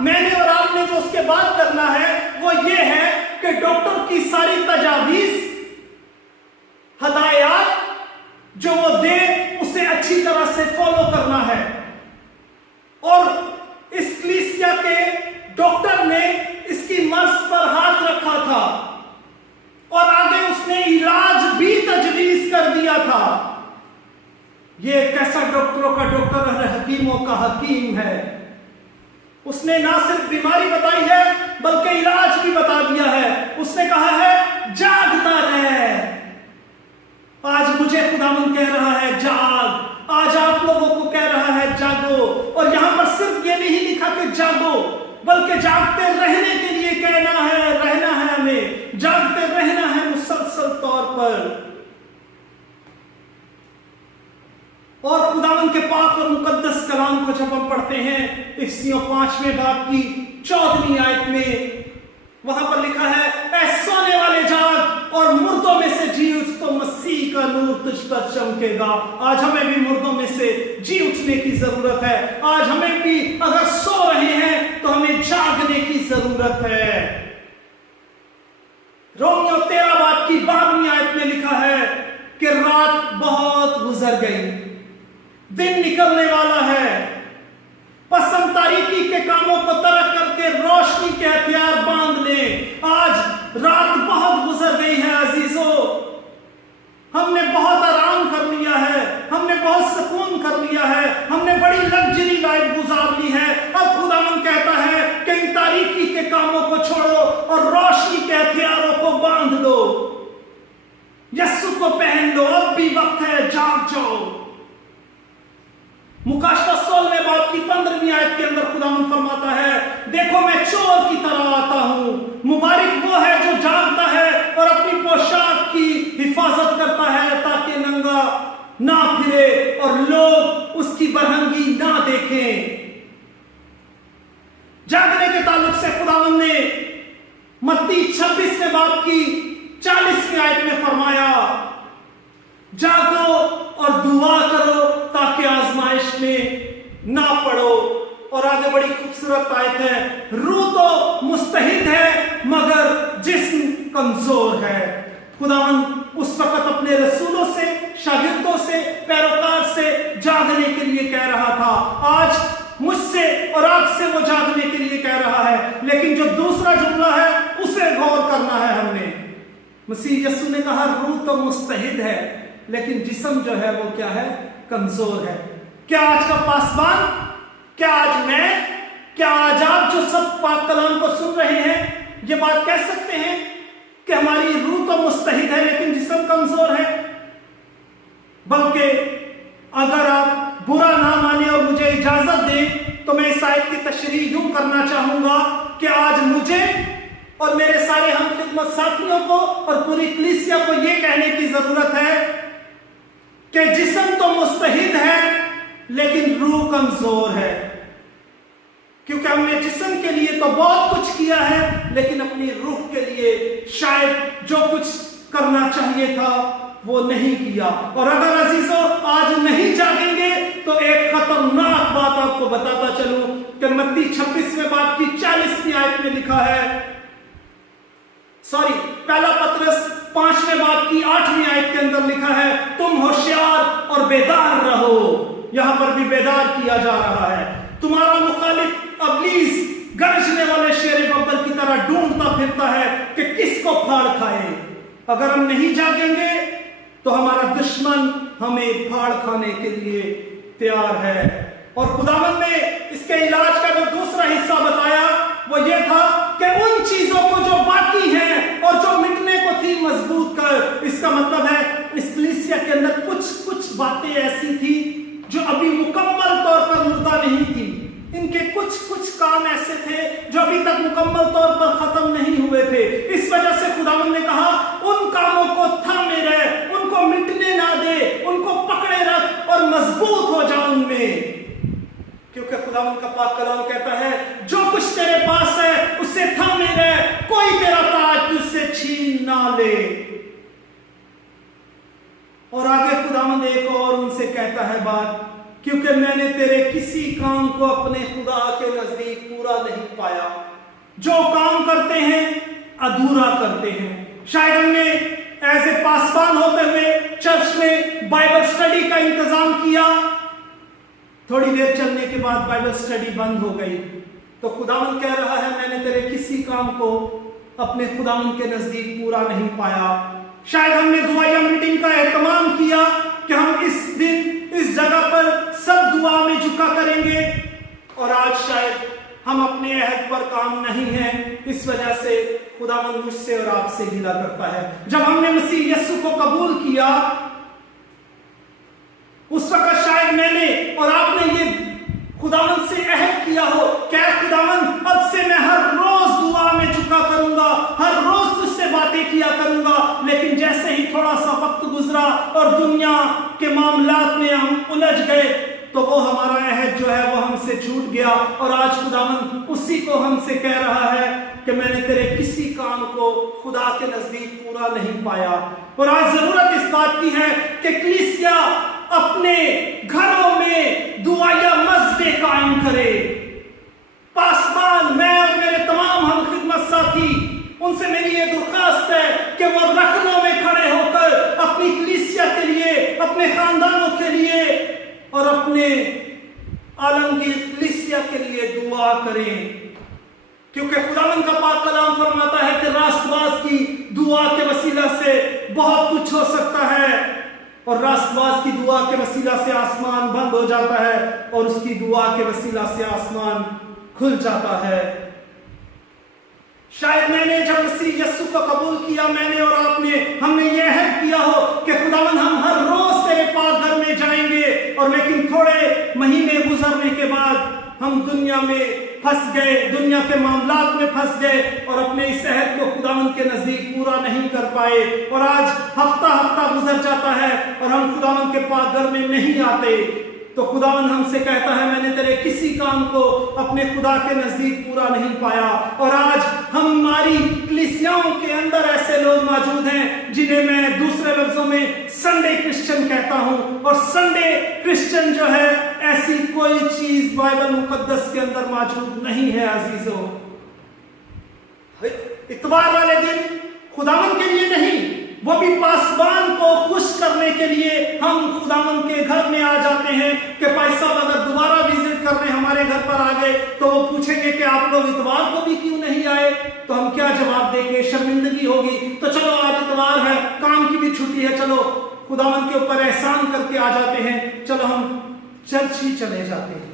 میں نے اور آپ نے جو اس کے بعد کرنا ہے وہ یہ ہے کہ ڈاکٹر کی ساری تجاویز، ہدایات جو وہ دے اسے اچھی طرح سے فالو کرنا ہے. اور اس کلیسیا کے ڈاکٹر نے اس کی مرض پر ہاتھ رکھا تھا اور آگے اس نے علاج بھی تجویز کر دیا تھا. یہ ایک ایسا ڈاکٹروں کا ڈاکٹر ہے، حکیموں کا حکیم ہے. اس نے نہ صرف بیماری بتائی ہے بلکہ علاج بھی بتا دیا ہے. اس نے کہا ہے جاگتا رہے. آج مجھے خداوند کہہ رہا ہے جاگ، آج آپ لوگوں کو کہہ رہا ہے جاگو. اور یہاں پر صرف یہ نہیں لکھا کہ جاگو، بلکہ جاگتے رہنے کے لیے کہنا ہے، رہنا ہے، ہمیں جاگتے رہنا ہے مسلسل طور پر. اور خداوند کے پاک اور مقدس کلام کو جب ہم پڑھتے ہیں افسیوں 5ویں باب کی 14ویں آیت میں، وہاں پر لکھا ہے اے سونے والے جاگ اور مردوں میں سے جی اٹھ تو مسیح کا نور تجھ پر چمکے گا. آج ہمیں بھی مردوں میں سے جی اٹھنے کی ضرورت ہے. آج ہمیں بھی اگر سو رہے ہیں تو ہمیں جاگنے کی ضرورت ہے. رومیو 13 باب کی 12ویں آیت میں لکھا ہے کہ رات بہت گزر گئی، دن نکلنے والا ہے. پس ہم تاریکی کے کاموں کو ترک کر کے روشنی کے ہتھیار باندھ لیں. آج رات بہت گزر گئی ہے عزیزو، ہم نے بہت آرام کر لیا ہے، ہم نے بہت سکون کر لیا ہے، ہم نے بڑی لگژری لائف گزار لی ہے. اب خداوند کہتا ہے کہ ان تاریکی کے کاموں کو چھوڑو اور روشنی کے ہتھیاروں کو باندھ لو، یسوع کو پہن لو. اب بھی وقت ہے، جاگ جاؤ. مکاشفہ 16 باب کی 15ویں آیت کے اندر خداوند فرماتا ہے دیکھو میں چور کی طرح آتا ہوں. مبارک وہ ہے جو جاگتا ہے اور اپنی پوشاک کی حفاظت کرتا ہے تاکہ ننگا نہ پھرے اور لوگ اس کی برہنگی نہ دیکھیں. جاگنے کے تعلق سے خداوند نے متی 26 باب کی 40ویں آیت میں فرمایا جاگو اور دعا کرو تاکہ آزمائش میں نہ پڑو. اور آگے بڑی خوبصورت آیت ہے روح تو مستعد ہے مگر جسم کمزور ہے. خداوند اس وقت اپنے رسولوں سے، شاگردوں سے، پیروکار سے جاگنے کے لیے کہہ رہا تھا. آج مجھ سے اور آپ سے وہ جاگنے کے لیے کہہ رہا ہے. لیکن جو دوسرا جملہ ہے اسے غور کرنا ہے ہم نے. مسیح یسوع نے کہا روح تو مستعد ہے لیکن جسم جو ہے وہ کیا ہے؟ کمزور ہے. کیا آج کا پاسبان، کیا آج میں، کیا آج آپ جو سب پاک کلام کو سن رہے ہیں یہ بات کہہ سکتے ہیں کہ ہماری روح تو مستعد ہے لیکن جسم کمزور ہے؟ بلکہ اگر آپ برا نہ مانے اور مجھے اجازت دیں تو میں اس آیت کی تشریح یوں کرنا چاہوں گا کہ آج مجھے اور میرے سارے ہم خدمت ساتھیوں کو اور پوری کلیسیا کو یہ کہنے کی ضرورت ہے کہ جسم تو مستعد ہے لیکن روح کمزور ہے. کیونکہ ہم نے جسم کے لیے تو بہت کچھ کیا ہے لیکن اپنی روح کے لیے شاید جو کچھ کرنا چاہیے تھا وہ نہیں کیا. اور اگر عزیزو آج نہیں جاگیں گے تو ایک خطرناک بات آپ کو بتاتا چلوں کہ متی 26 باب کی 40ویں آیت میں لکھا ہے، پہلا پطرس 5 باب کی 8ویں آیت کے اندر لکھا ہے تم ہوشیار اور بیدار رہو. یہاں پر بھی بیدار کیا جا رہا ہے. تمہارا مخالف ابلیس گرجنے والے شیر ببر کی طرح ڈھونڈتا پھرتا ہے کہ کس کو پھاڑ کھائے. اگر ہم نہیں جاگیں گے تو ہمارا دشمن ہمیں پھاڑ کھانے کے لیے تیار ہے. اور خداوند نے اس کے علاج کا جو دوسرا حصہ بتایا وہ یہ تھا کہ ان چیزوں کو جو باقی ہیں اور جو مٹنے کو تھی مضبوط کر. اس کا مطلب ہے اس کلیسیا کے اندر کچھ باتیں ایسی تھی جو ابھی مکمل طور پر مردہ نہیں تھی. ان کے کچھ کام ایسے تھے جو ابھی تک مکمل طور پر ختم نہیں ہوئے تھے. اس وجہ سے خداوند نے کہا ان کاموں کو تھامے رہے، ان کو مٹنے نہ دے، ان کو پکڑے رکھ اور مضبوط ہو جا ان میں. کیونکہ خداوند کا پاک کلام کہتا ہے جو کچھ تیرے پاس ہے اسے تھامے رہے، کوئی تیرا تاج تجھ سے چھین نہ لے. اور آگے خداوند ایک اور ان سے کہتا ہے بات، کیونکہ میں نے تیرے کسی کام کو اپنے خدا کے نزدیک پورا نہیں پایا. جو کام کرتے ہیں ادھورا کرتے ہیں. شاید ہم نے ایز اے پاسبان ہوتے ہوئے چرچ میں بائبل سٹڈی کا انتظام کیا, تھوڑی دیر چلنے کے بعد بائبل سٹڈی بند ہو گئی, تو خداوند کہہ رہا ہے میں نے تیرے کسی کام کو اپنے خداوند کے نزدیک پورا نہیں پایا. شاید ہم نے دعائیا میٹنگ کا اہتمام کیا کہ ہم اس دن اس جگہ پر سب دعا میں جھکا کریں گے, اور آج شاید ہم اپنے عہد پر کام نہیں ہیں. اس وجہ سے خداوند مجھ سے اور آپ سے گلہ کرتا ہے. جب ہم نے مسیح یسوع کو قبول کیا اس وقت شاید میں نے اور آپ نے یہ خداوند سے عہد کیا ہو کہ اے خداوند اب سے میں ہر روز دعا میں جھکا کروں گا, ہر روز تجھ سے باتیں کیا کروں گا. لیکن جیسے ہی تھوڑا سا وقت گزرا اور دنیا کے معاملات میں ہم الجھ گئے تو وہ ہمارا عہد جو ہے وہ ہم سے چھوٹ گیا. اور آج خداوند اسی کو ہم سے کہہ رہا ہے کہ میں نے تیرے کسی کام کو خدا کے نزدیک پورا نہیں پایا. اور آج ضرورت اس بات کی ہے کہ کلیسیا اپنے گھروں میں دعائیا مسجدیں قائم کرے. پاسبان, میں اور میرے تمام ہم خدمت ساتھی, ان سے میری یہ درخواست ہے کہ وہ رکنوں میں کھڑے ہو کر اپنی کلیسیا کے لیے, اپنے خاندانوں کے لیے اور اپنے عالمگیر کلیسیا کے لیے دعا کریں. کیونکہ خداوند کا پاک کلام فرماتا ہے کہ راست باز کی دعا کے وسیلہ سے بہت کچھ ہو سکتا ہے, اور راست باز کی دعا کے وسیلہ سے آسمان بند ہو جاتا ہے اور اس کی دعا کے وسیلہ سے آسمان کھل جاتا ہے. شاید میں نے جب مسیح یسوع کو قبول کیا, میں نے اور آپ نے, ہم نے یہ عہد کیا ہو کہ خداوند ہم ہر روز تیرے پاک گھر میں جائیں گے, اور لیکن تھوڑے مہینے گزرنے کے بعد ہم دنیا میں پھنس گئے, دنیا کے معاملات میں پھنس گئے اور اپنے اس عہد کو خداوند کے نزدیک پورا نہیں کر پائے. اور آج ہفتہ ہفتہ گزر جاتا ہے اور ہم خداوند کے پاک گھر میں نہیں آتے. تو خداوند ہم سے کہتا ہے میں نے تیرے کسی کام کو اپنے خدا کے نزدیک پورا نہیں پایا. اور آج ہماری کلیسیاؤں کے اندر ایسے لوگ موجود ہیں جنہیں میں دوسرے لفظوں میں سنڈے کرسچن کہتا ہوں, اور سنڈے کرسچن جو ہے ایسی کوئی چیز بائبل مقدس کے اندر موجود نہیں ہے. عزیزو, اتوار والے دن خداوند کے لیے نہیں, وہ بھی پاسبان کو خوش کرنے کے لیے ہم خداوند کے گھر میں آ جاتے ہیں کہ بھائی صاحب اگر دوبارہ وزٹ کرنے ہمارے گھر پر آ گئے تو وہ پوچھیں گے کہ آپ لوگ اتوار کو بھی کیوں نہیں آئے, تو ہم کیا جواب دیں گے؟ شرمندگی ہوگی. تو چلو آج اتوار ہے, کام کی بھی چھٹی ہے, چلو خداوند کے اوپر احسان کر کے آ جاتے ہیں, چلو ہم چرچ ہی چلے جاتے ہیں.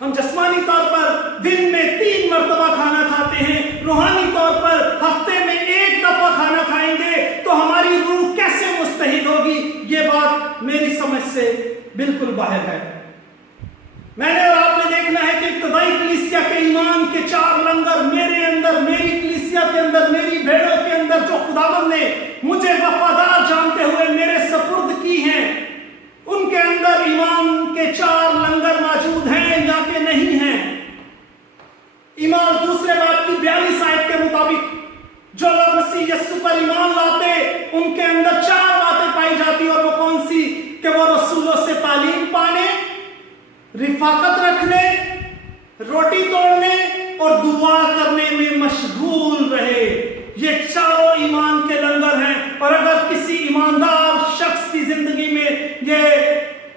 ہم جسمانی طور پر دن میں 3 مرتبہ کھانا کھاتے ہیں, روحانی طور پر ہفتے میں 1 دفعہ کھانا کھائیں گے تو ہماری روح کیسے مستحق ہوگی؟ یہ بات میری سمجھ سے بالکل باہر ہے. میں نے اور آپ نے دیکھنا ہے کہ ابتدائی کلیسیا کے ایمان کے 4 لنگر میرے اندر, میری کلیسیا کے اندر, میری بھیڑوں کے اندر جو خداوند نے مجھے وفادار جانتے ہوئے میرے سپرد کی ہیں, ان کے اندر ایمان کے 4 لنگر موجود ہیں یا کہ نہیں ہیں. ایمان دوسرے باب کی 42 آیت کے مطابق جو لوگ مسیح یسوع پر ایمان لاتے ان کے اندر 4 باتیں پائی جاتی, اور وہ کون سی؟ کہ وہ رسولوں سے تعلیم پانے, رفاقت رکھنے, روٹی توڑنے اور دعا کرنے میں مشغول رہے. یہ 4 ایمان کے لنگر ہیں, اور اگر کسی ایماندار شخص کی زندگی میں یہ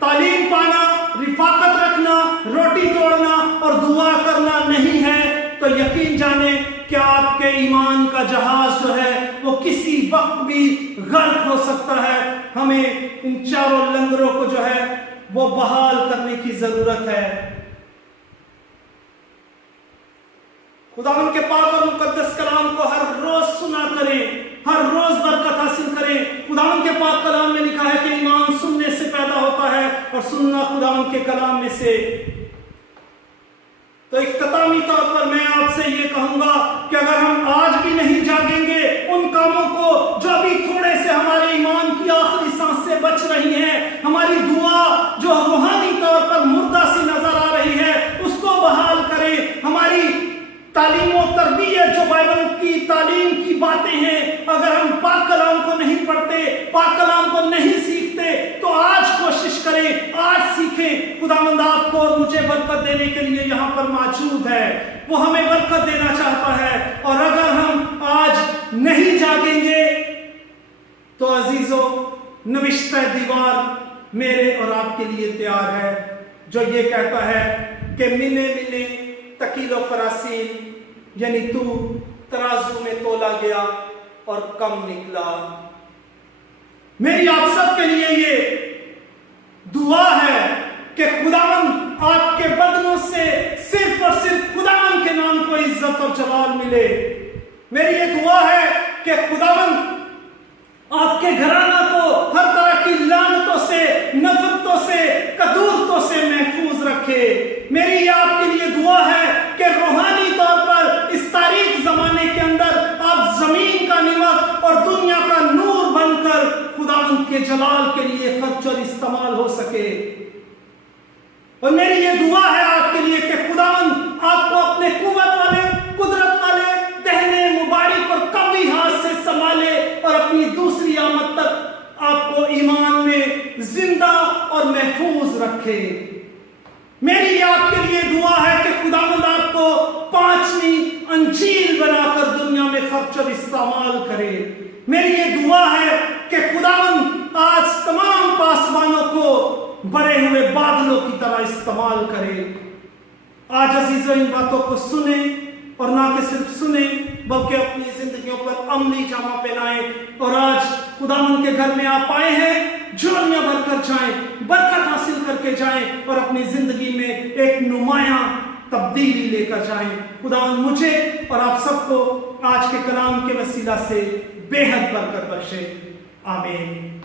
تعلیم پانا, رفاقت رکھنا, روٹی توڑنا اور دعا کرنا نہیں ہے تو یقین جانیں کہ آپ کے ایمان کا جہاز جو ہے وہ کسی وقت بھی غرق ہو سکتا ہے. ہمیں ان 4 لنگروں کو جو ہے وہ بحال کرنے کی ضرورت ہے. خداوند کے پاک اور مقدس کلام کو ہر روز سنا کریں, ہر روز برکت حاصل کریں. خداوند کے پاک کلام میں لکھا ہے کہ ایمان سننے سے پیدا ہوتا ہے اور سننا خداوند کے کلام میں سے. تو اختتامی طور پر میں آپ سے یہ کہوں گا کہ اگر ہم آج بھی نہیں جاگیں گے ان کاموں کو جو ابھی تھوڑے سے ہمارے ایمان کی آخری سانس سے بچ رہی ہیں, ہماری دعا جو روحانی طور پر مردہ سی نظر آ رہی ہے اس کو بحال کریں. ہماری تعلیم و تربیت جو بائبل کی تعلیم کی باتیں ہیں, اگر ہم پاک کلام کو نہیں پڑھتے, پاک کلام کو نہیں سیکھتے, سیکھتے تو آج کوشش کریں, آج سیکھیں. خداوند آپ کو اور مجھے برکت دینے کے لیے یہاں پر موجود ہے. وہ ہمیں برکت دینا چاہتا ہے, اور اگر ہم آج نہیں جاگیں گے تو عزیزو نوشتہ دیوار میرے اور آپ کے لیے تیار ہے, جو یہ کہتا ہے کہ منے منے تکیل و فراسین, یعنی تو ترازو میں تولا گیا اور کم نکلا. میری آپ سب کے لیے یہ دعا ہے کہ خداوند آپ کے بدنوں سے صرف اور صرف خداوند کے نام کو عزت اور جلال ملے. میری یہ دعا ہے کہ خداوند آپ کے گھرانہ کو ہر طرح کی لعنتوں سے, نفرتوں سے, کدورتوں سے محفوظ رکھے. میری یہ آپ کے لیے دعا ہے کہ روحانی طور پر اس تاریخ زمانے کے اندر آپ زمین کا نعمت اور دنیا کا نور بن کر خداوند کے جلال کے لیے خرچ اور استعمال ہو سکے. اور میری یہ دعا ہے آپ کے لیے کہ خداوند آپ کو اپنے قوت والے, قدرت والے, دہنے مبارک اور قوی ہاتھ سے سنبھالے اور اپنی دوسری آمد تک آپ کو ایمان میں زندہ اور محفوظ رکھے. میری یہ آپ کے لیے دعا ہے کہ خداوند آپ کو 5ویں انجیل بنا کر دنیا میں خرچ اور استعمال کرے. میری یہ دعا ہے کہ خداوند آج تمام پاسبانوں کو بڑے ہوئے بادلوں کی طرح استعمال کرے. آج عزیزو ان باتوں کو سنیں, اور نہ کہ صرف سنیں بلکہ اپنی زندگیوں پر عملی جامہ پہنائیں. اور آج خداوند کے گھر میں آپ آئے ہیں, جھولیاں بھر کر جائیں, برکت حاصل کر کے جائیں, اور اپنی زندگی میں ایک نمایاں تبدیلی لے کر جائیں. خداوند مجھے اور آپ سب کو آج کے کلام کے وسیلہ سے بے حد برکت بخشے. آمین.